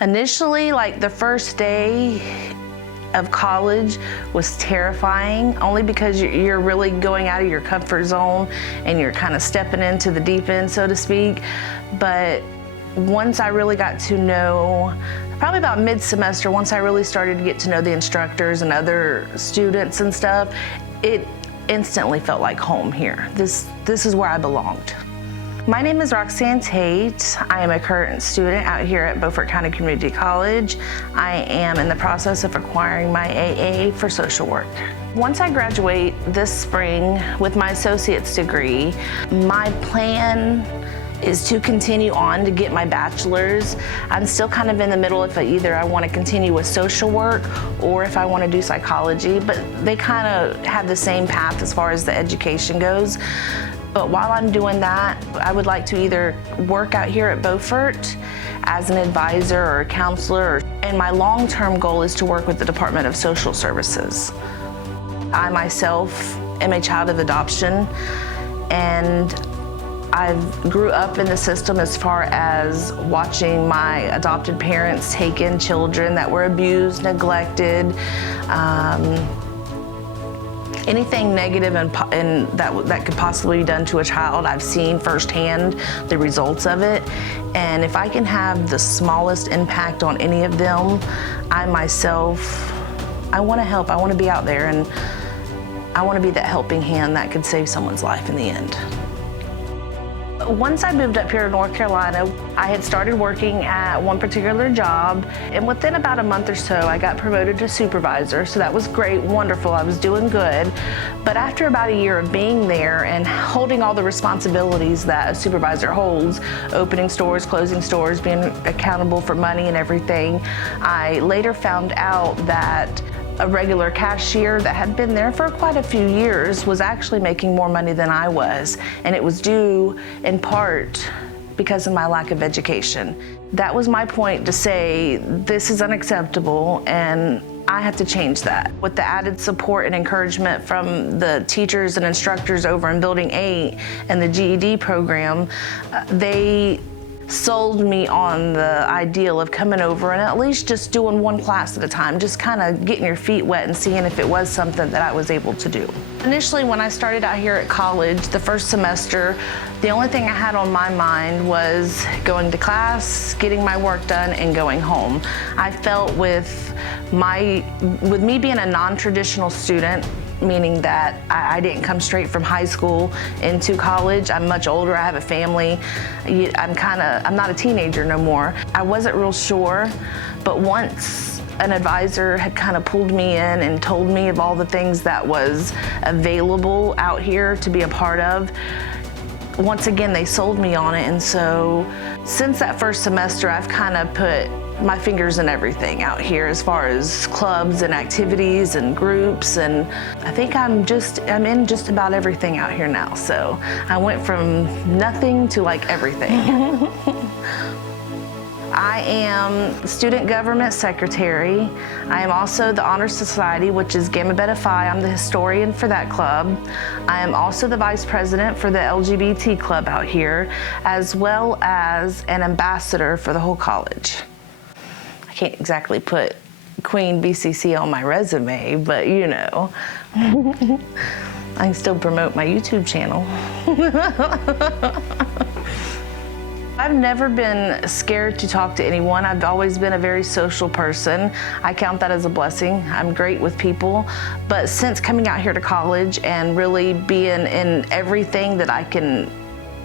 Initially, like the first day of college was terrifying, only because you're really going out of your comfort zone and you're kind of stepping into the deep end, so to speak. But once I really got to know, probably about mid-semester, once I really started to get to know the instructors and other students and stuff, it instantly felt like home here. This is where I belonged. My name is Roxanne Tate. I am a current student out here at Beaufort County Community College. I am in the process of acquiring my AA for social work. Once I graduate this spring with my associate's degree, my plan is to continue on to get my bachelor's. I'm still kind of in the middle if either I want to continue with social work or if I want to do psychology, but they kind of have the same path as far as the education goes. But while I'm doing that, I would like to either work out here at Beaufort as an advisor or a counselor, and my long-term goal is to work with the Department of Social Services. I myself am a child of adoption, and I grew up in the system as far as watching my adopted parents take in children that were abused, neglected, anything negative and that could possibly be done to a child. I've seen firsthand the results of it, and if I can have the smallest impact on any of them, I myself, I want to help. I want to be out there, and I want to be that helping hand that could save someone's life in the end. Once I moved up here to North Carolina, I had started working at one particular job, and within about a month or so, I got promoted to supervisor, so that was great, wonderful, I was doing good. But after about a year of being there and holding all the responsibilities that a supervisor holds, opening stores, closing stores, being accountable for money and everything, I later found out that a regular cashier that had been there for quite a few years was actually making more money than I was, and it was due in part because of my lack of education. That was my point to say, this is unacceptable and I have to change that. With the added support and encouragement from the teachers and instructors over in Building 8 and the GED program, they sold me on the ideal of coming over and at least just doing one class at a time, just kind of getting your feet wet and seeing if it was something that I was able to do. Initially, when I started out here at college, the first semester, the only thing I had on my mind was going to class, getting my work done, and going home. I felt with me being a non-traditional student, meaning that I didn't come straight from high school into college. I'm much older, I have a family. I'm not a teenager no more. I wasn't real sure, but once an advisor had kind of pulled me in and told me of all the things that was available out here to be a part of, once again, they sold me on it. And so since that first semester, I've kind of put my fingers in everything out here as far as clubs and activities and groups, and I think I'm in just about everything out here now. So I went from nothing to like everything. I am student government secretary. I am also the honor society, which is Gamma Beta Phi. I'm the historian for that club. I am also the vice president for the LGBT Club out here, as well as an ambassador for the whole college. I can't exactly put Queen BCC on my resume, but you know, I can still promote my YouTube channel. I've never been scared to talk to anyone. I've always been a very social person. I count that as a blessing. I'm great with people. But since coming out here to college and really being in everything that I can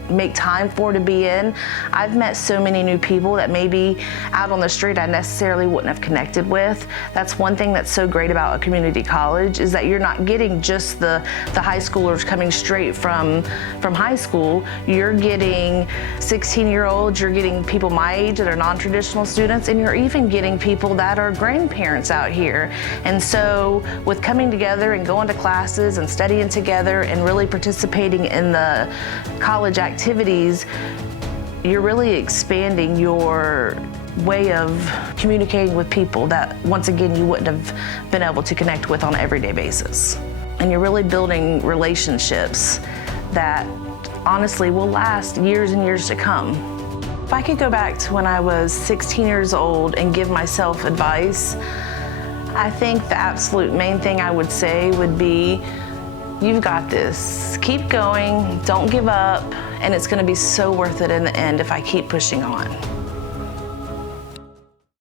make time for to be in, I've met so many new people that maybe out on the street I necessarily wouldn't have connected with. That's one thing that's so great about a community college, is that you're not getting just the high schoolers coming straight from high school. You're getting 16-year-olds, you're getting people my age that are non-traditional students, and you're even getting people that are grandparents out here. And so with coming together and going to classes and studying together and really participating in the college activities, you're really expanding your way of communicating with people that, once again, you wouldn't have been able to connect with on an everyday basis. And you're really building relationships that honestly will last years and years to come. If I could go back to when I was 16 years old and give myself advice, I think the absolute main thing I would say would be, you've got this. Keep going, don't give up, and it's gonna be so worth it in the end if I keep pushing on.